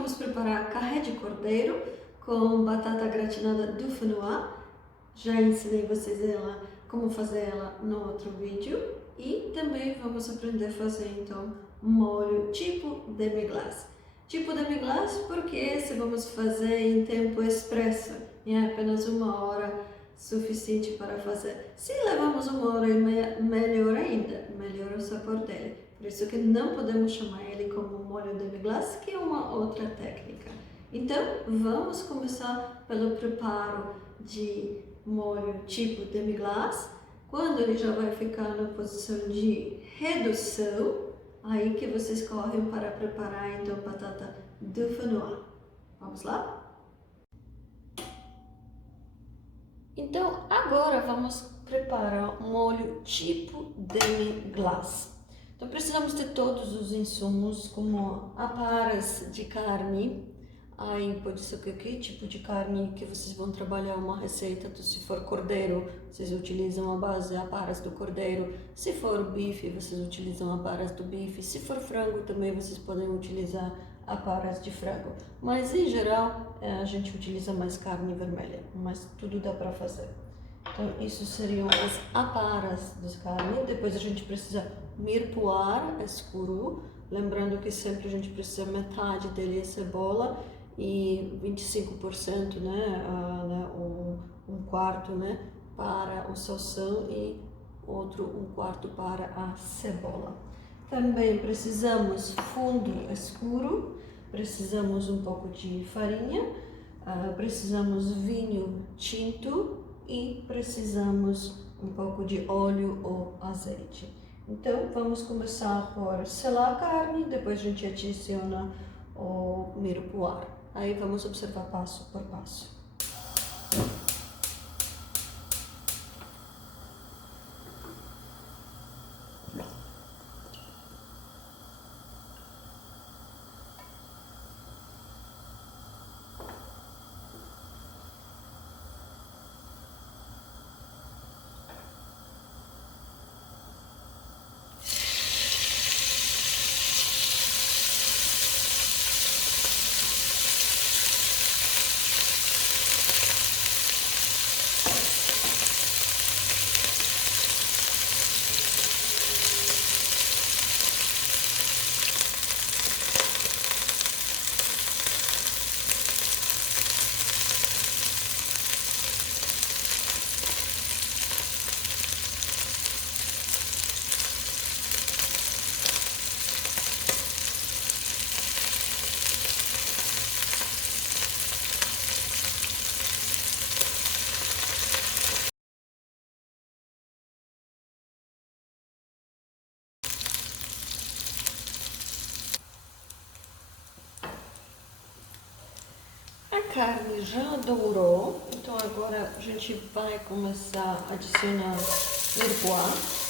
vamos preparar carré de cordeiro com batata gratinada do Fenois. Já ensinei vocês como fazer ela no outro vídeo. E também vamos aprender a fazer então molho tipo demi-glace. Tipo demi-glace porque esse vamos fazer em tempo expresso, em apenas 1 hora suficiente para fazer. Se levamos 1 hora e meia, melhor ainda, melhor o sabor dele. Por isso que não podemos chamar ele como molho demi-glace, que é uma outra técnica. Então, vamos começar pelo preparo de molho tipo demi-glace. Quando ele já vai ficar na posição de redução, aí que vocês correm para preparar então batata do Fenois. Vamos lá? Então, agora vamos preparar um molho tipo demi-glace. Então, precisamos de todos os insumos, como aparas de carne. Aí pode ser que tipo de carne que vocês vão trabalhar uma receita. Então, se for cordeiro, vocês utilizam a base aparas do cordeiro. Se for bife, vocês utilizam aparas do bife. Se for frango, também vocês podem utilizar aparas de frango. Mas em geral, a gente utiliza mais carne vermelha, mas tudo dá para fazer. Então, isso seriam as aparas de carne. Depois a gente precisa mirepoix escuro. Lembrando que sempre a gente precisa metade dele é cebola e 25%, um quarto, para o salsão e outro 1/4 para a cebola. Também precisamos fundo escuro, precisamos um pouco de farinha, precisamos vinho tinto e precisamos um pouco de óleo ou azeite. Então, vamos começar por selar a carne, depois a gente adiciona o mirepoix. Aí vamos observar passo por passo. A carne já dourou, então agora a gente vai começar a adicionar mirepoix.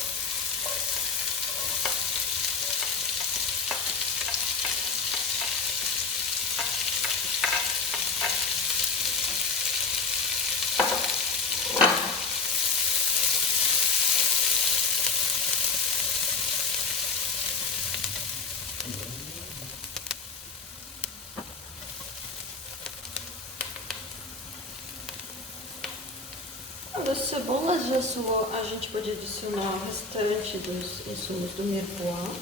Quando a cebola já suou, a gente pode adicionar o restante dos insumos do mirepoix.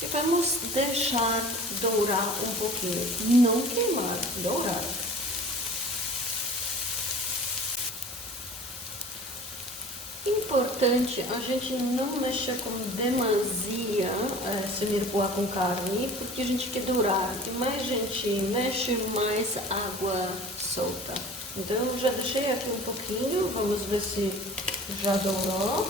E vamos deixar dourar um pouquinho, não queimar, dourar. Importante a gente não mexer com demasia esse mirepoix com carne, porque a gente quer dourar. E mais a gente mexe, mais água solta. Então eu já deixei aqui um pouquinho, vamos ver se já dourou.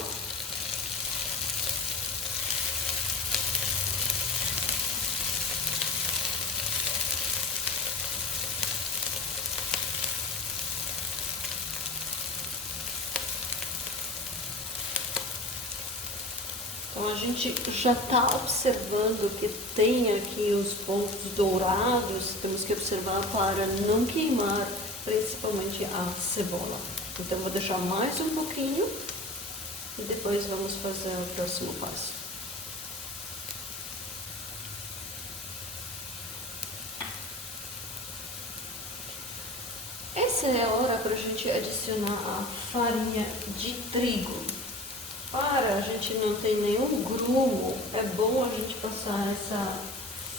Então a gente já está observando que tem aqui os pontos dourados, temos que observar para não queimar principalmente a cebola. Então vou deixar mais um pouquinho e depois vamos fazer o próximo passo. Essa é a hora para a gente adicionar a farinha de trigo. Para a gente não ter nenhum grumo, é bom a gente passar essa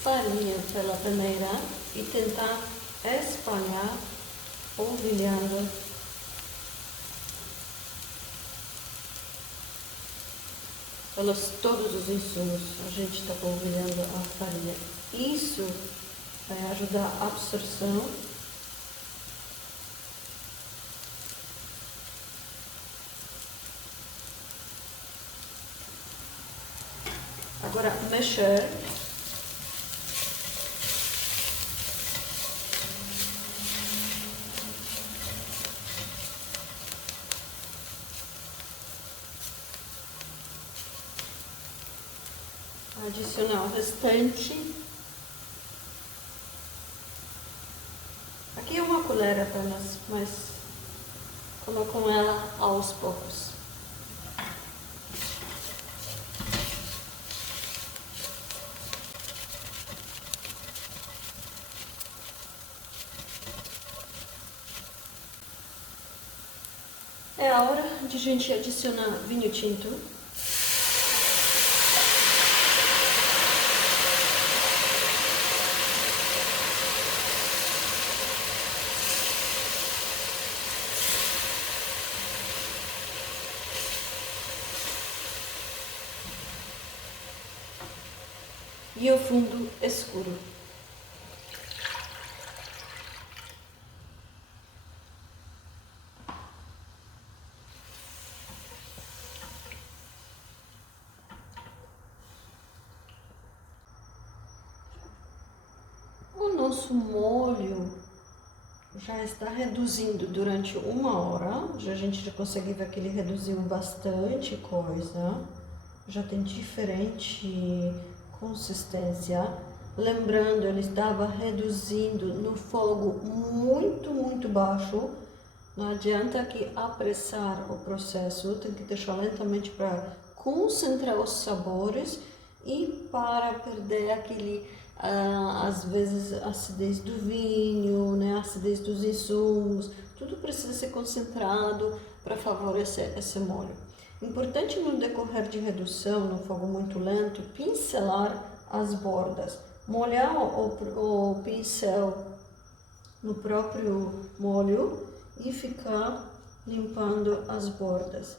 farinha pela peneira e tentar espalhar, polvilhando pelos todos os insumos. A gente está polvilhando a farinha. Isso vai ajudar a absorção. Agora mexer. Adicionar o restante. Aqui é uma colher apenas, mas colocam ela aos poucos. É a hora de a gente adicionar vinho tinto. E o fundo escuro. O nosso molho já está reduzindo durante 1 hora. A gente já consegue ver que ele reduziu bastante coisa. Já tem diferente consistência. Lembrando, ele estava reduzindo no fogo muito baixo. Não adianta aqui apressar o processo, tem que deixar lentamente para concentrar os sabores e para perder aquele, às vezes, acidez do vinho, né, acidez dos insumos. Tudo precisa ser concentrado para favorecer esse molho. Importante no decorrer de redução, no fogo muito lento, pincelar as bordas. Molhar o pincel no próprio molho e ficar limpando as bordas.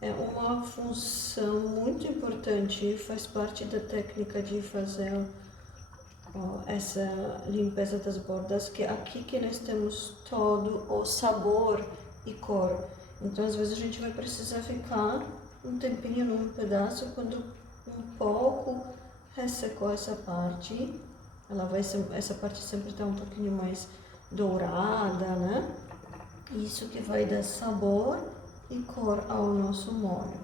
É uma função muito importante, faz parte da técnica de fazer essa limpeza das bordas, que aqui que nós temos todo o sabor e cor. Então, às vezes a gente vai precisar ficar um tempinho num pedaço, quando um pouco ressecou essa parte, essa parte sempre está um pouquinho mais dourada, né? Isso que vai dar sabor e cor ao nosso molho.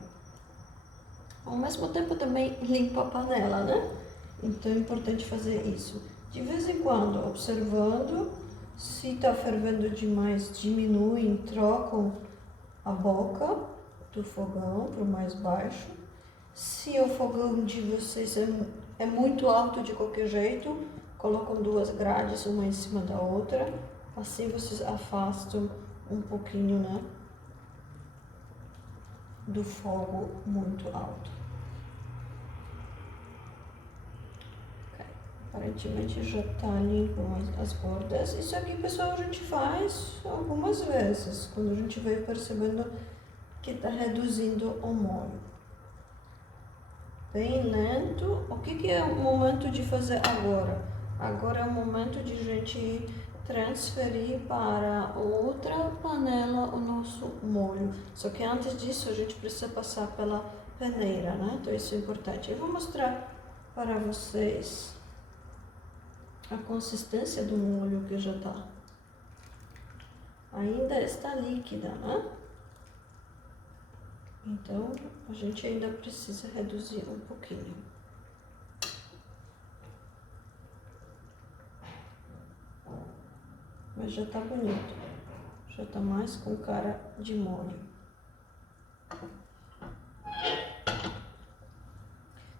Ao mesmo tempo também limpa a panela, né? Então é importante fazer isso. De vez em quando, observando, se está fervendo demais, diminuem, trocam a boca do fogão para o mais baixo. Se o fogão de vocês é muito alto de qualquer jeito, colocam 2 grades, uma em cima da outra. Assim vocês afastam um pouquinho, né, do fogo muito alto. Okay. Aparentemente já está limpo as bordas. Isso aqui, pessoal, a gente faz algumas vezes, quando a gente vai percebendo que está reduzindo o molho. Bem lento. O que é o momento de fazer agora? Agora é o momento de a gente transferir para outra panela o nosso molho. Só que antes disso a gente precisa passar pela peneira, né? Então isso é importante. Eu vou mostrar para vocês a consistência do molho que já está. Ainda está líquida, né? Então a gente ainda precisa reduzir um pouquinho. mas já tá bonito. Já tá mais com cara de molho.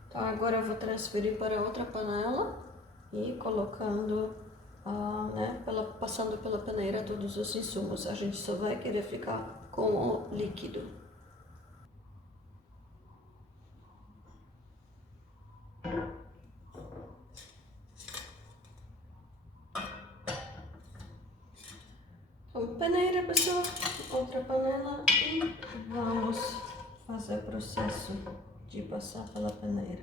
Então agora eu vou transferir para outra panela e colocando, né, passando pela peneira todos os insumos. A gente só vai querer ficar com o líquido. Então, peneira, pessoal, outra panela e vamos fazer o processo de passar pela peneira.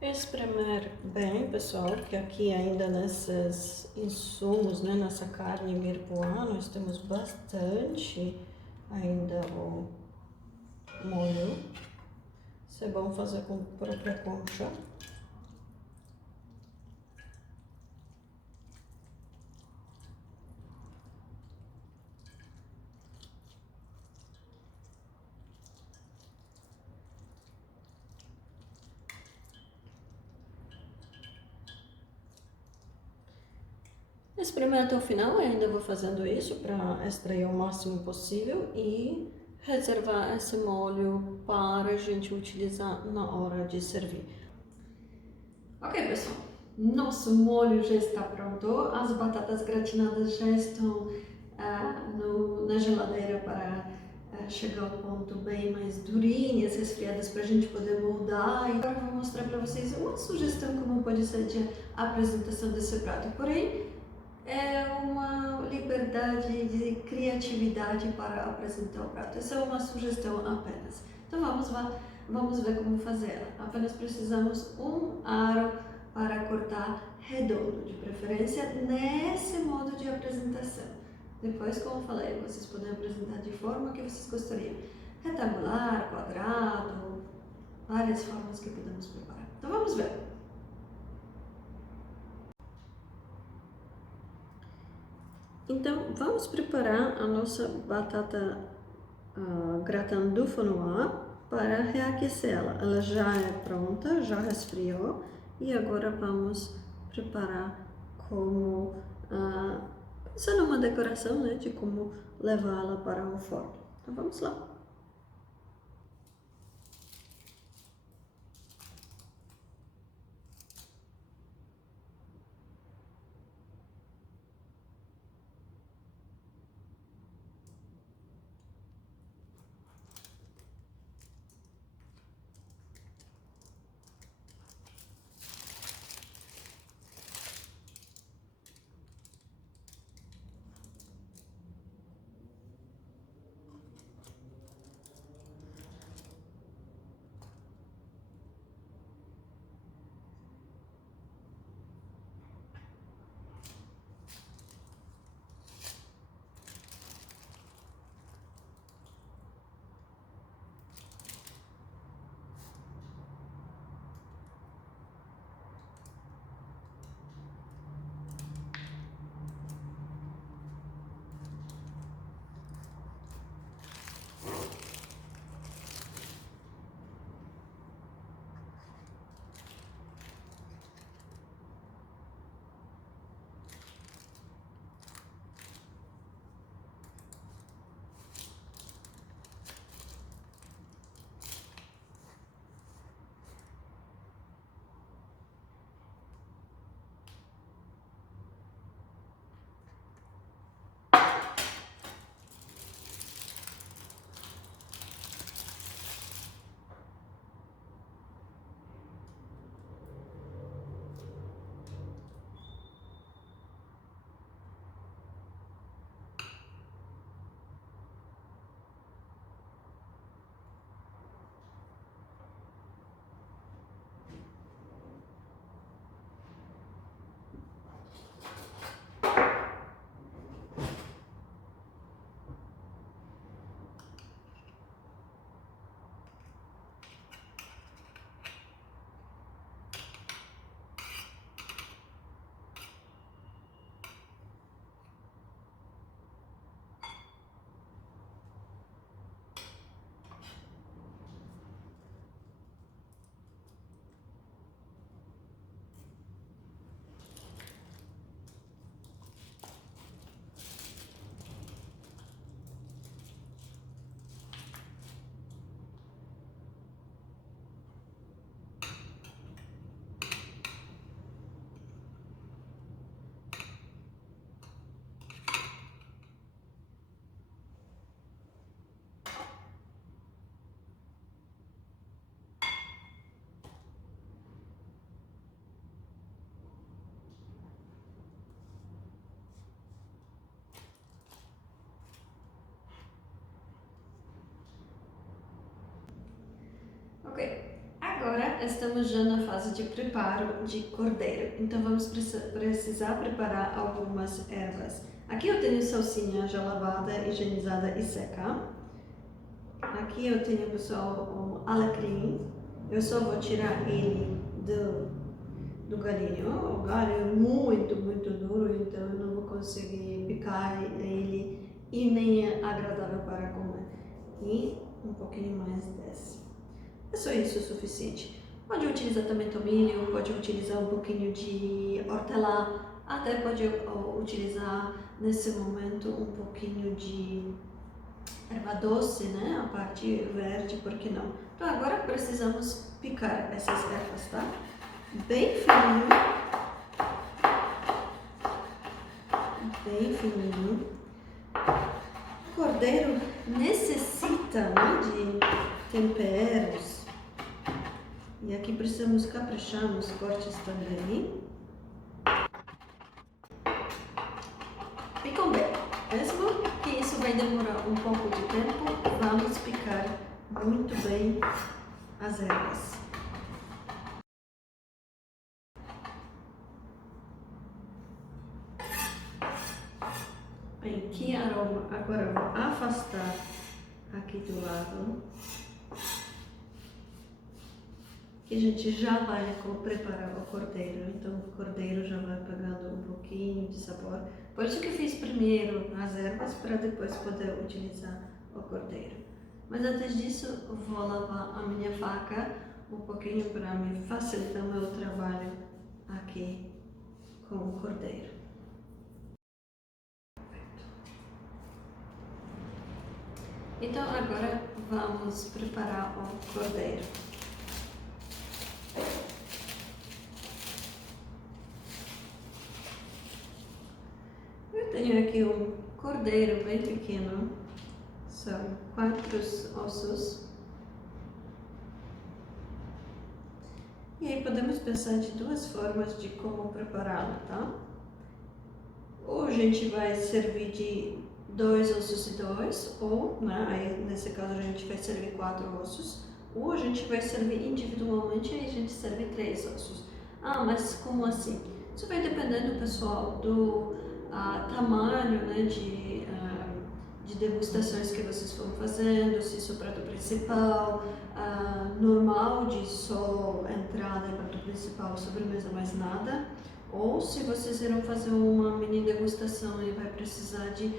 Espremer bem, pessoal, que aqui ainda nesses insumos, né, nessa carne mirepoix, nós temos bastante ainda o molho. Isso é bom fazer com a própria concha. Espremer até o final, eu ainda vou fazendo isso para extrair o máximo possível e reservar esse molho para a gente utilizar na hora de servir. Ok, pessoal, nosso molho já está pronto, as batatas gratinadas já estão na geladeira para chegar ao ponto bem mais durinhas, resfriadas, para a gente poder moldar. E agora eu vou mostrar para vocês uma sugestão como pode ser de apresentação desse prato. Porém, é uma liberdade de criatividade para apresentar o prato. Essa é uma sugestão apenas. Então vamos ver como fazer ela. Apenas precisamos um aro para cortar redondo, de preferência nesse modo de apresentação. Depois, como falei, vocês podem apresentar de forma que vocês gostariam. Retangular, quadrado, várias formas que podemos preparar. Então vamos ver. Então, vamos preparar a nossa batata gratin dauphinoise para reaquecê-la. Ela já é pronta, já resfriou e agora vamos preparar como pensando uma decoração, né, de como levá-la para o forno. Então vamos lá. agora estamos já na fase de preparo de cordeiro, então vamos precisar preparar algumas ervas. Aqui eu tenho salsinha já lavada, higienizada e seca. Aqui eu tenho, pessoal, o alecrim. Eu só vou tirar ele do galinho. O galho é muito duro, então eu não vou conseguir picar ele e nem é agradável para comer. E um pouquinho mais desse. É só isso o suficiente. Pode utilizar também tomilho, pode utilizar um pouquinho de hortelã, até pode utilizar nesse momento um pouquinho de erva doce, né? A parte verde, por que não? Então agora precisamos picar essas ervas, tá? Bem fininho. Bem fininho. O cordeiro necessita, né, de temperos. E aqui precisamos caprichar nos cortes também. Picam bem. Mesmo que isso vai demorar um pouco de tempo, vamos picar muito bem as ervas. Bem, que aroma. Agora eu vou afastar aqui do lado. Que a gente já vai preparar o cordeiro, então o cordeiro já vai pegando um pouquinho de sabor. Por isso que eu fiz primeiro as ervas para depois poder utilizar o cordeiro. Mas antes disso, eu vou lavar a minha faca um pouquinho para me facilitar o meu trabalho aqui com o cordeiro. Então agora vamos preparar o cordeiro. Eu tenho aqui um cordeiro bem pequeno, são 4 ossos. E aí podemos pensar de duas formas de como prepará-lo, tá? Ou a gente vai servir de 2 ossos e 2, ou, né, aí nesse caso a gente vai servir 4 ossos, ou a gente vai servir individualmente e a gente serve 3 ossos. Ah, mas como assim? Isso vai dependendo, pessoal, do tamanho, né, de degustações que vocês vão fazendo, se isso é o prato principal, normal de só entrada e prato principal, sobremesa mais nada, ou se vocês irão fazer uma mini degustação e vai precisar de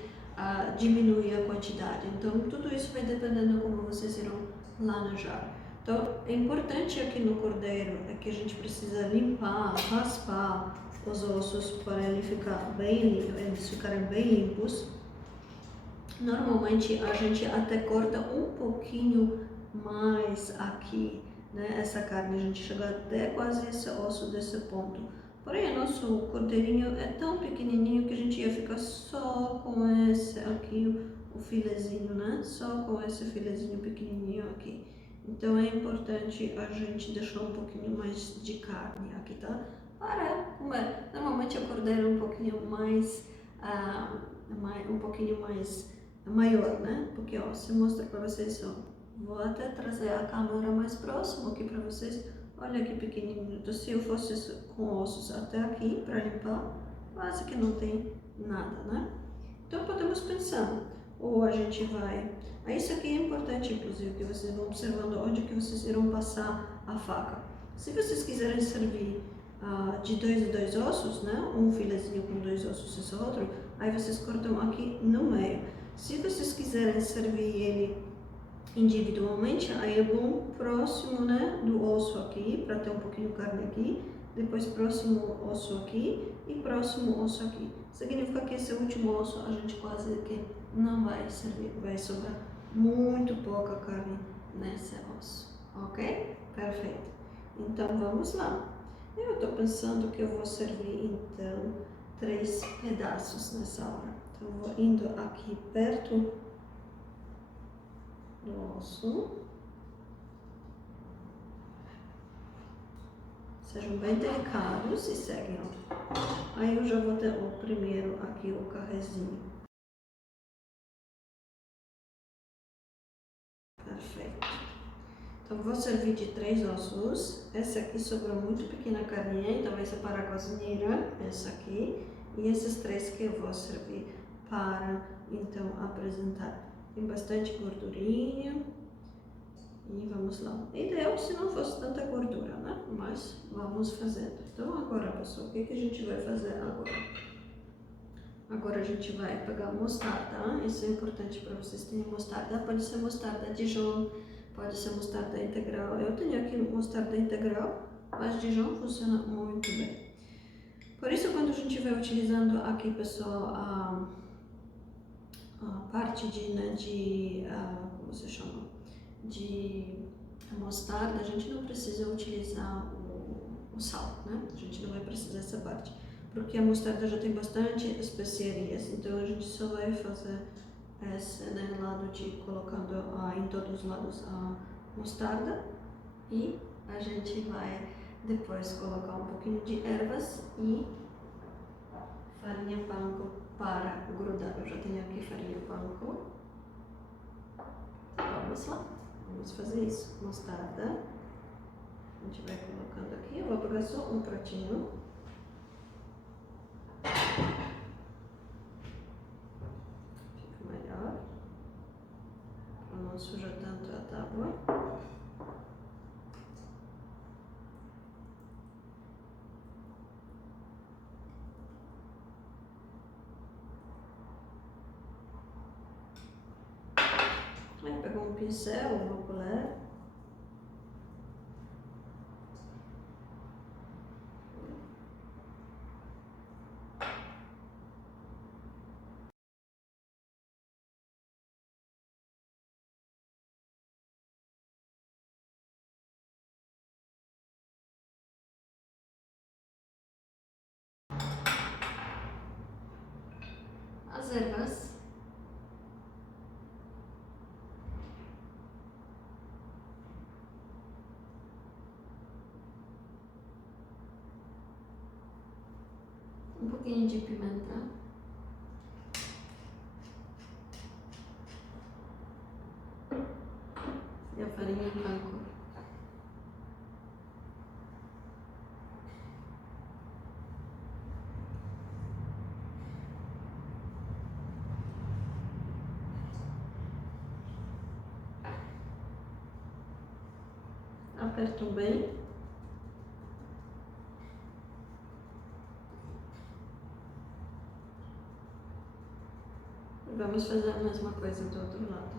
diminuir a quantidade. Então tudo isso vai dependendo como vocês irão lanejar. Então é importante aqui no cordeiro é que a gente precisa limpar, raspar os ossos para eles ficarem bem limpos. Normalmente a gente até corta um pouquinho mais aqui, né, essa carne, a gente chega até quase esse osso desse ponto. Porém, nosso cordeirinho é tão pequenininho que a gente ia ficar só com esse aqui, o filezinho, né? Só com esse filezinho pequenininho aqui. Então é importante a gente deixar um pouquinho mais de carne aqui, tá? Para comer. Normalmente o cordeiro é um pouquinho mais, maior, né? Porque, ó, se mostra para vocês, ó, vou até trazer a câmera mais próxima aqui para vocês. Olha que pequenininho. Então, se eu fosse com ossos até aqui para limpar, quase que não tem nada, né? Então, podemos pensar, ou a gente vai... Isso aqui é importante, inclusive, que vocês vão observando onde que vocês irão passar a faca. Se vocês quiserem servir de 2 em 2 ossos, né? Um filezinho com 2 ossos e esse outro, aí vocês cortam aqui no meio. Se vocês quiserem servir ele individualmente, aí é bom próximo, né, do osso aqui, para ter um pouquinho de carne aqui, depois próximo osso aqui e próximo osso aqui. Significa que esse último osso a gente quase que não vai servir, vai sobrar muito pouca carne nesse osso, ok? Perfeito. Então vamos lá. Eu estou pensando que eu vou servir então 3 pedaços nessa hora. Então eu vou indo aqui perto do osso. Sejam bem delicados e seguem, ó. Aí eu já vou ter o primeiro aqui, o carrezinho. Perfeito. Então, vou servir de 3 ossos. Essa aqui sobrou muito pequena carninha, então vai ser para a cozinheira, essa aqui. E esses 3 que eu vou servir para, então, apresentar. Tem bastante gordurinha. E vamos lá. Ideal se não fosse tanta gordura, né? Mas vamos fazendo. Então, agora, pessoal, o que a gente vai fazer agora? Agora a gente vai pegar mostarda. Isso é importante para vocês terem mostarda. Pode ser mostarda Dijon, pode ser mostarda integral. Eu tenho aqui mostarda integral, mas Dijon funciona muito bem. Por isso, quando a gente vai utilizando aqui, pessoal, a parte como se chama? De mostarda, a gente não precisa utilizar o sal, né? A gente não vai precisar dessa parte, porque a mostarda já tem bastante especiarias, então a gente só vai fazer esse, né, lado de colocando em todos os lados a mostarda, e a gente vai depois colocar um pouquinho de ervas e farinha panko para grudar. Eu já tenho aqui farinha panko. Vamos lá, vamos fazer isso. Mostarda, a gente vai colocando aqui. Eu vou pegar só um pratinho. Fica melhor, para não sujar tanto a tábua. Aí pegou um pincel, uma colher. As ervas. Um pouquinho de pimenta. E a farinha panko. Aperto bem. E vamos fazer a mesma coisa do outro lado.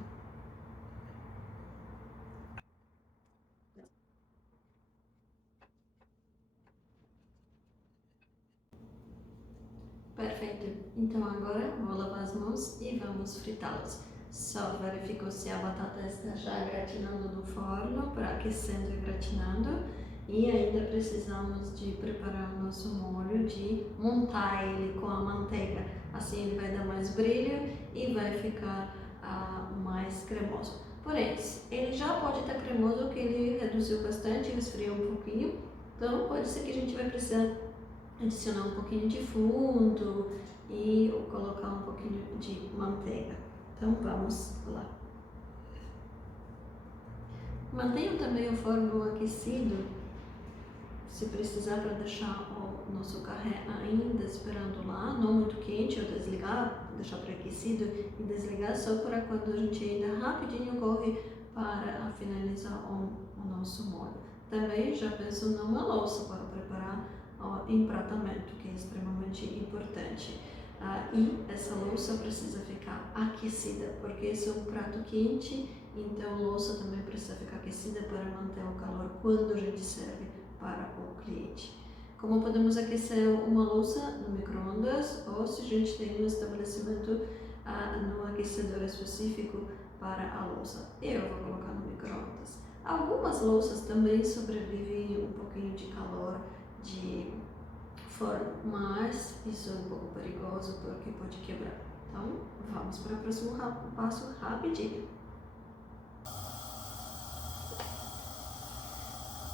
Perfeito. Então agora vou lavar as mãos e vamos fritá-los. Só verifico se a batata está já gratinando no forno, para aquecendo e gratinando. E ainda precisamos de preparar o nosso molho, de montar ele com a manteiga. Assim ele vai dar mais brilho e vai ficar mais cremoso. Porém, ele já pode estar cremoso, porque ele reduziu bastante, ele esfriou um pouquinho. Então pode ser que a gente vai precisar adicionar um pouquinho de fundo e colocar um pouquinho de manteiga. Então vamos lá. Mantenha também o forno aquecido, se precisar, para deixar o nosso carré ainda esperando lá, não muito quente, ou desligar, deixar pré-aquecido e desligar só para quando a gente ainda rapidinho corre para finalizar o nosso molho. Também já penso numa louça para preparar o empratamento, que é extremamente importante. E essa louça precisa ficar aquecida, porque esse é um prato quente, então a louça também precisa ficar aquecida para manter o calor quando a gente serve para o cliente. Como podemos aquecer uma louça no micro-ondas, ou se a gente tem um estabelecimento no aquecedor específico para a louça, eu vou colocar no micro-ondas. Algumas louças também sobrevivem um pouquinho de calor de forno, mas isso é um pouco perigoso porque pode quebrar. Então vamos para o próximo passo rapidinho.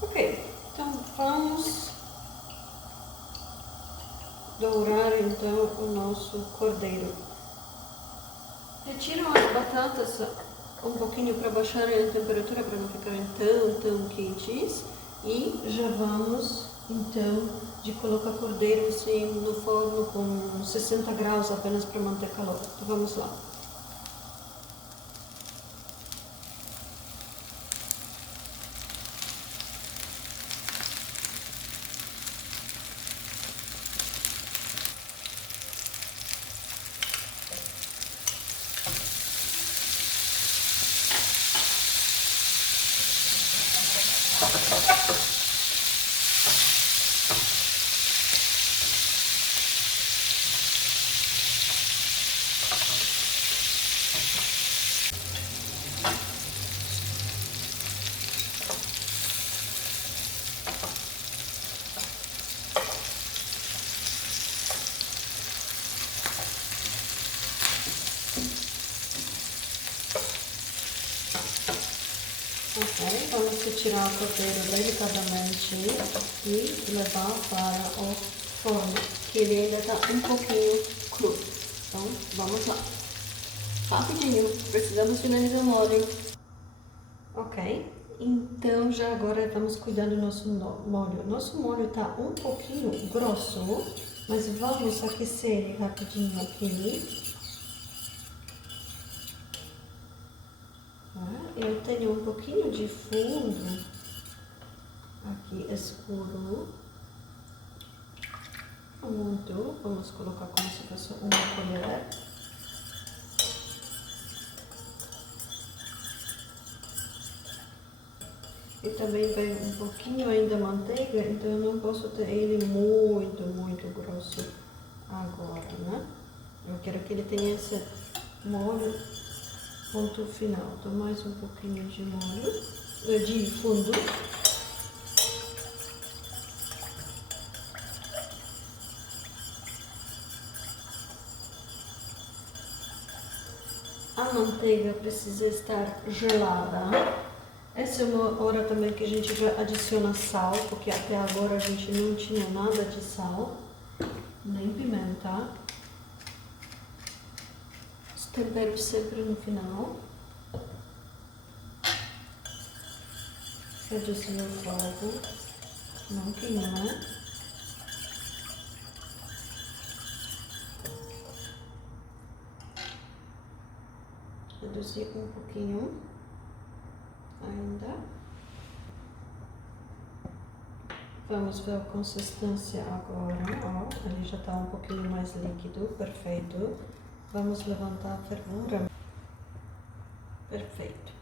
Ok, então vamos dourar então o nosso cordeiro. Retiram as batatas um pouquinho para baixar a temperatura, para não ficarem tão quentes. E já vamos, então, de colocar cordeiro assim no forno com 60 graus apenas para manter calor. Então vamos lá. Ok, vamos retirar o cordeiro delicadamente e levar para o forno, que ele ainda está um pouquinho cru. Então, vamos lá. Rapidinho, precisamos finalizar o óleo. Ok, então já agora vamos cuidar do nosso molho. Nosso molho está um pouquinho grosso, mas vamos aquecer ele rapidinho aqui. Eu tenho um pouquinho de fundo aqui escuro. Muito. Vamos colocar como se fosse uma colher. E também vai um pouquinho ainda manteiga, então eu não posso ter ele muito grosso agora, né? Eu quero que ele tenha esse molho ponto final. Então mais um pouquinho de molho, de fundo. A manteiga precisa estar gelada. Essa é uma hora também que a gente vai adicionar sal, porque até agora a gente não tinha nada de sal, nem pimenta. Os temperos sempre no final. Reduzir o fogo, não queimar. Reduzir um pouquinho ainda. Vamos ver a consistência agora, ó, ele já está um pouquinho mais líquido, perfeito. Vamos levantar a fervura, perfeito.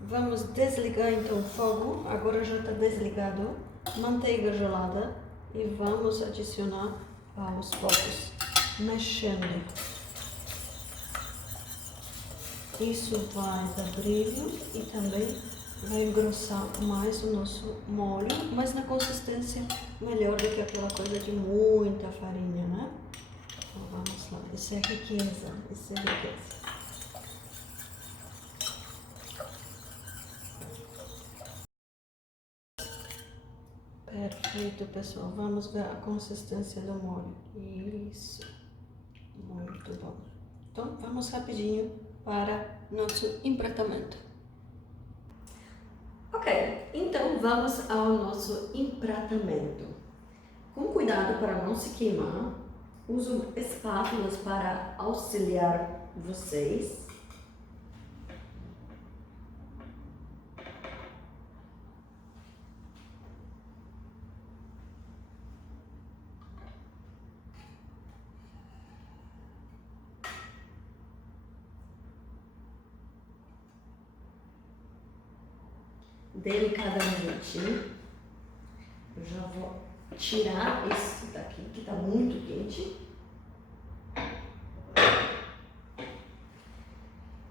Vamos desligar então o fogo, agora já está desligado, manteiga gelada e vamos adicionar aos poucos, mexendo. Isso vai dar brilho e também vai engrossar mais o nosso molho, mas na consistência melhor do que aquela coisa de muita farinha, né? Então vamos lá, isso é riqueza, isso é riqueza. Perfeito, pessoal. Vamos ver a consistência do molho. Isso, muito bom. Então vamos rapidinho para nosso empratamento. Ok, então vamos ao nosso empratamento. Com cuidado para não se queimar, uso espátulas para auxiliar vocês. Delicadamente, eu já vou tirar esse daqui que está muito quente.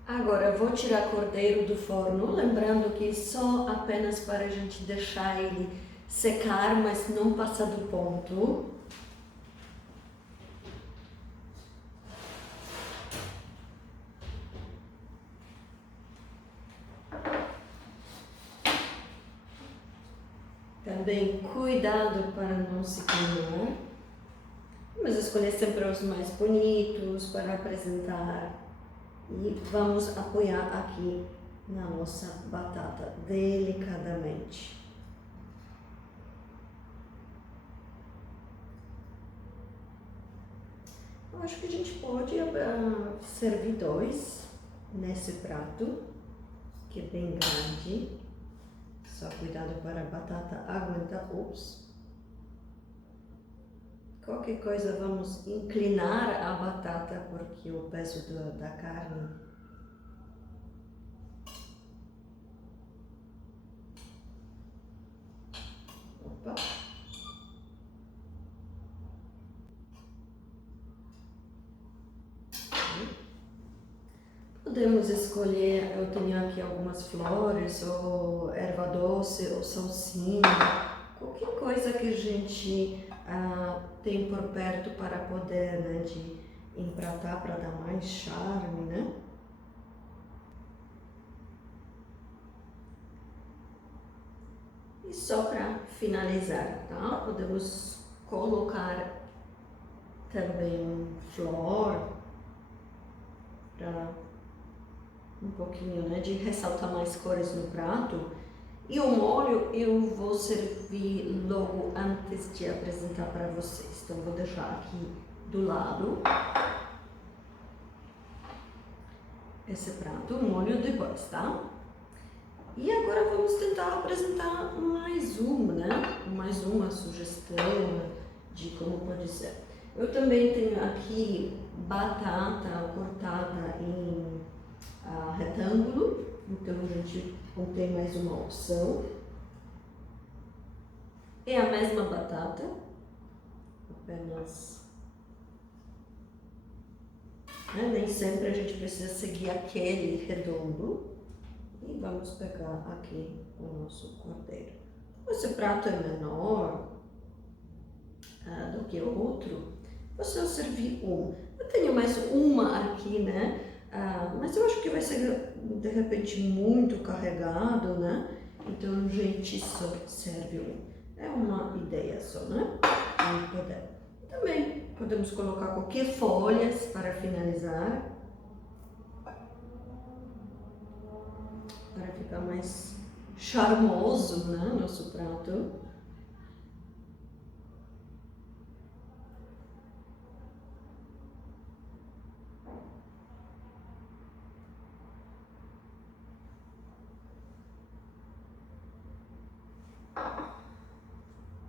Agora eu vou tirar cordeiro do forno, lembrando que só apenas para a gente deixar ele secar, mas não passar do ponto. Também cuidado para não se queimar. Vamos escolher sempre os mais bonitos para apresentar. E vamos apoiar aqui na nossa batata delicadamente. Eu acho que a gente pode servir 2 nesse prato, que é bem grande. Só cuidado para a batata aguentar. Ups. Qualquer coisa, vamos inclinar a batata porque o peso da carne. Opa. Podemos escolher, eu tenho aqui algumas flores, ou erva doce, ou salsinha, qualquer coisa que a gente tem por perto para poder, né, de empratar, para dar mais charme, né? E só para finalizar, tá? Podemos colocar também flor, para um pouquinho, né, de ressaltar mais cores no prato. E o molho eu vou servir logo antes de apresentar para vocês. Então vou deixar aqui do lado esse prato, o molho depois, tá? E agora vamos tentar apresentar mais uma sugestão de como pode ser. Eu também tenho aqui batata cortada em retângulo, então a gente tem mais uma opção. É a mesma batata, apenas, né? Nem sempre a gente precisa seguir aquele redondo. E vamos pegar aqui o nosso cordeiro. Esse prato é menor do que o outro, você servir um. Eu tenho mais uma aqui, né? Mas eu acho que vai ser de repente muito carregado, né? Então a gente só serve um. É uma ideia só, né? Também podemos colocar qualquer folhas para finalizar, para ficar mais charmoso, né? Nosso prato.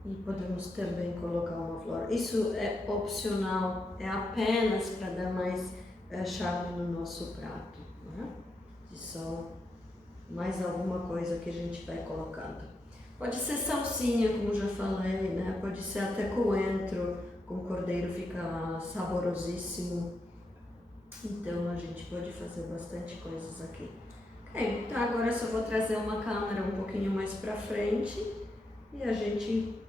E podemos também colocar uma flor. Isso é opcional, é apenas para dar mais charme no nosso prato, né? E só mais alguma coisa que a gente vai colocando. Pode ser salsinha, como já falei, né? Pode ser até coentro, com cordeiro fica saborosíssimo. Então a gente pode fazer bastante coisas aqui. Ok, então agora eu só vou trazer uma câmera um pouquinho mais para frente e a gente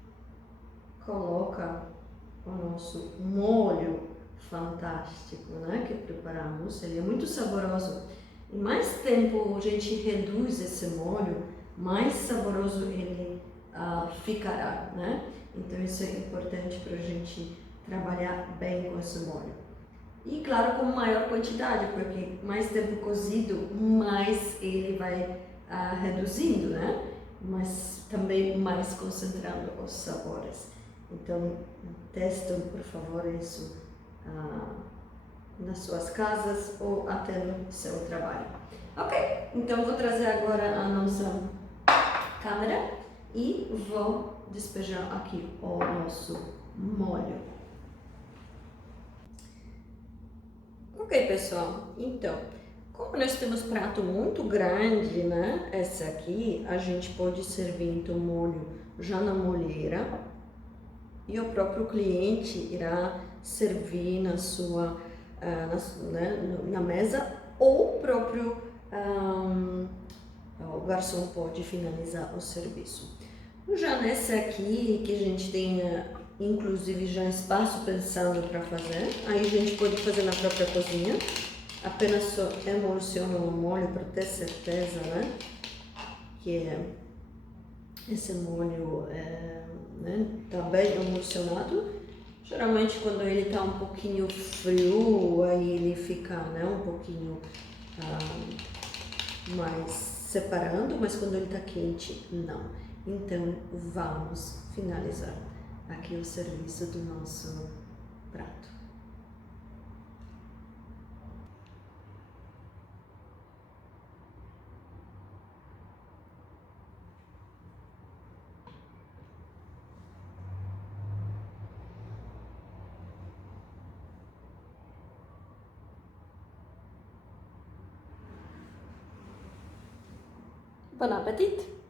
coloca o nosso molho fantástico, né, que preparamos. Ele é muito saboroso e mais tempo a gente reduz esse molho, mais saboroso ele ficará, né? Então isso é importante para a gente trabalhar bem com esse molho. E claro, com maior quantidade, porque mais tempo cozido, mais ele vai reduzindo, né? Mas também mais concentrando os sabores. Então, testem, por favor, isso nas suas casas ou até no seu trabalho. Ok, então vou trazer agora a nossa câmera e vou despejar aqui o nosso molho. Ok, pessoal, então, como nós temos prato muito grande, né? Esse aqui, a gente pode servir então molho já na molheira e o próprio cliente irá servir na sua na mesa, ou o próprio o garçom pode finalizar o serviço. Já nesse aqui, que a gente tem inclusive já espaço pensando para fazer, aí a gente pode fazer na própria cozinha, apenas só emulsiona o molho para ter certeza, né, que esse molho tá bem emulsionado. Geralmente quando ele tá um pouquinho frio, aí ele fica, né, um pouquinho mais separando, mas quando ele está quente, não. Então, vamos finalizar aqui o serviço do nosso prato. Bon appétit!